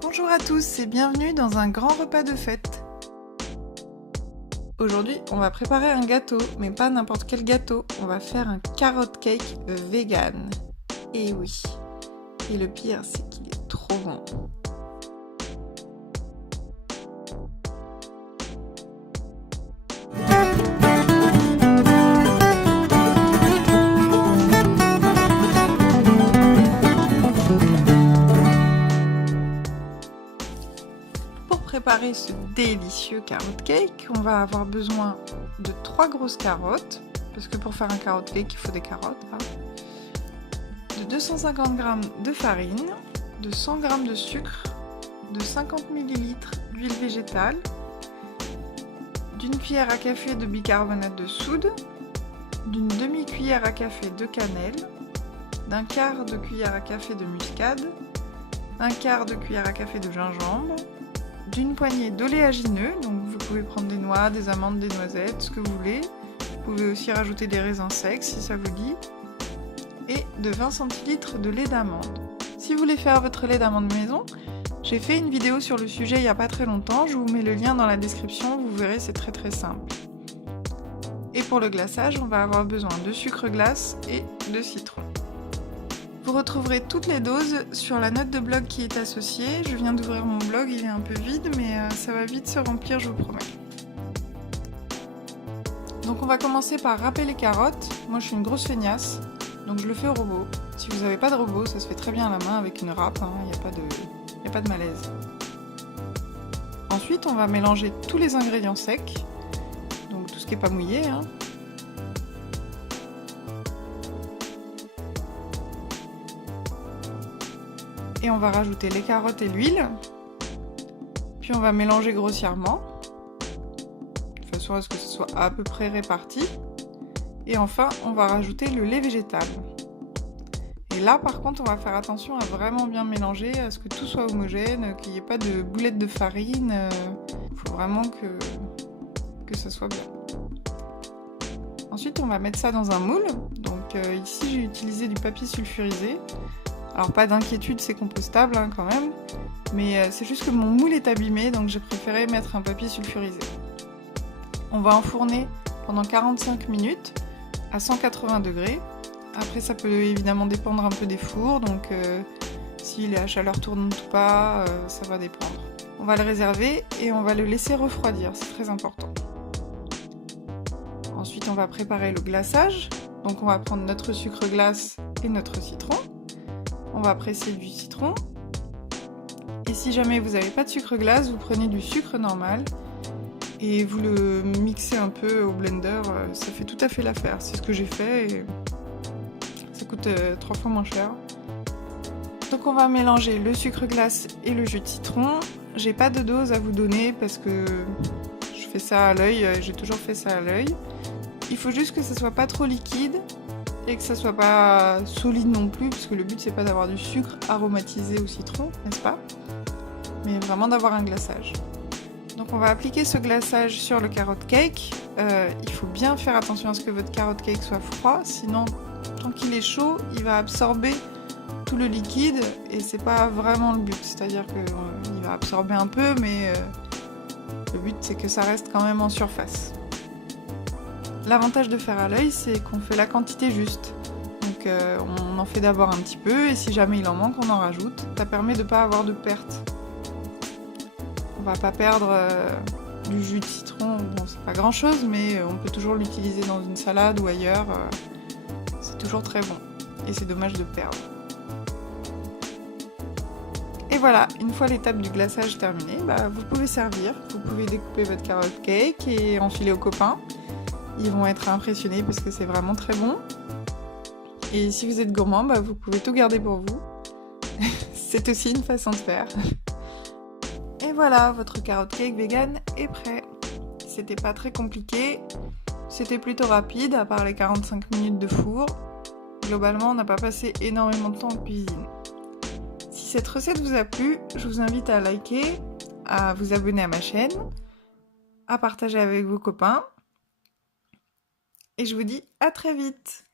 Bonjour à tous et bienvenue dans un grand repas de fête. Aujourd'hui, on va préparer un gâteau, mais pas n'importe quel gâteau. On va faire un carrot cake vegan. Et oui. Et le pire, c'est qu'il est trop bon. Pour préparer ce délicieux carrot cake, on va avoir besoin de 3 grosses carottes, parce que pour faire un carrot cake, il faut des carottes, hein, de 250 g de farine, de 100 g de sucre, de 50 ml d'huile végétale, d'une cuillère à café de bicarbonate de soude, d'une demi-cuillère à café de cannelle, d'un quart de cuillère à café de muscade, un quart de cuillère à café de gingembre, d'une poignée d'oléagineux, donc vous pouvez prendre des noix, des amandes, des noisettes, ce que vous voulez. Vous pouvez aussi rajouter des raisins secs si ça vous dit, et de 20 centilitres de lait d'amande. Si vous voulez faire votre lait d'amande maison, j'ai fait une vidéo sur le sujet il n'y a pas très longtemps, je vous mets le lien dans la description, vous verrez, c'est très simple. Et pour le glaçage, on va avoir besoin de sucre glace et de citron. Vous retrouverez toutes les doses sur la note de blog qui est associée. Je viens d'ouvrir mon blog, il est un peu vide, mais ça va vite se remplir, je vous promets. Donc on va commencer par râper les carottes. Moi je suis une grosse feignasse, donc je le fais au robot. Si vous n'avez pas de robot, ça se fait très bien à la main avec une râpe, hein, il n'y a pas de malaise. Ensuite on va mélanger tous les ingrédients secs, donc tout ce qui n'est pas mouillé, hein. Et on va rajouter les carottes et l'huile. Puis on va mélanger grossièrement, de façon à ce que ce soit à peu près réparti. Et enfin, on va rajouter le lait végétal. Et là, par contre, on va faire attention à vraiment bien mélanger, à ce que tout soit homogène, qu'il n'y ait pas de boulettes de farine. Il faut vraiment que ça soit bien. Ensuite, on va mettre ça dans un moule. Donc ici, j'ai utilisé du papier sulfurisé. Alors pas d'inquiétude, c'est compostable hein, quand même, mais c'est juste que mon moule est abîmé, donc j'ai préféré mettre un papier sulfurisé. On va enfourner pendant 45 minutes à 180 degrés. Après ça peut évidemment dépendre un peu des fours, donc si la chaleur tourne ou pas, ça va dépendre. On va le réserver et on va le laisser refroidir, c'est très important. Ensuite on va préparer le glaçage, donc on va prendre notre sucre glace et notre citron. On va presser du citron. Et si jamais vous n'avez pas de sucre glace, vous prenez du sucre normal et vous le mixez un peu au blender. Ça fait tout à fait l'affaire. C'est ce que j'ai fait et ça coûte 3 fois moins cher. Donc on va mélanger le sucre glace et le jus de citron. J'ai pas de dose à vous donner parce que je fais ça à l'œil. J'ai toujours fait ça à l'œil. Il faut juste que ça soit pas trop liquide et que ça soit pas solide non plus, parce que le but c'est pas d'avoir du sucre aromatisé au citron, n'est-ce pas? Mais vraiment d'avoir un glaçage. Donc on va appliquer ce glaçage sur le carrot cake. Il faut bien faire attention à ce que votre carrot cake soit froid, sinon tant qu'il est chaud, il va absorber tout le liquide et c'est pas vraiment le but. C'est-à-dire qu'il va absorber un peu, mais le but c'est que ça reste quand même en surface. L'avantage de faire à l'œil, c'est qu'on fait la quantité juste. Donc on en fait d'abord un petit peu, et si jamais il en manque, on en rajoute. Ça permet de ne pas avoir de perte. On va pas perdre du jus de citron, bon c'est pas grand chose, mais on peut toujours l'utiliser dans une salade ou ailleurs. C'est toujours très bon, et c'est dommage de perdre. Et voilà, une fois l'étape du glaçage terminée, vous pouvez servir. Vous pouvez découper votre carrot cake et enfiler aux copains. Ils vont être impressionnés parce que c'est vraiment très bon. Et si vous êtes gourmand, vous pouvez tout garder pour vous. C'est aussi une façon de faire. Et voilà, votre carrot cake vegan est prêt. C'était pas très compliqué. C'était plutôt rapide, à part les 45 minutes de four. Globalement, on n'a pas passé énormément de temps en cuisine. Si cette recette vous a plu, je vous invite à liker, à vous abonner à ma chaîne, à partager avec vos copains. Et je vous dis à très vite!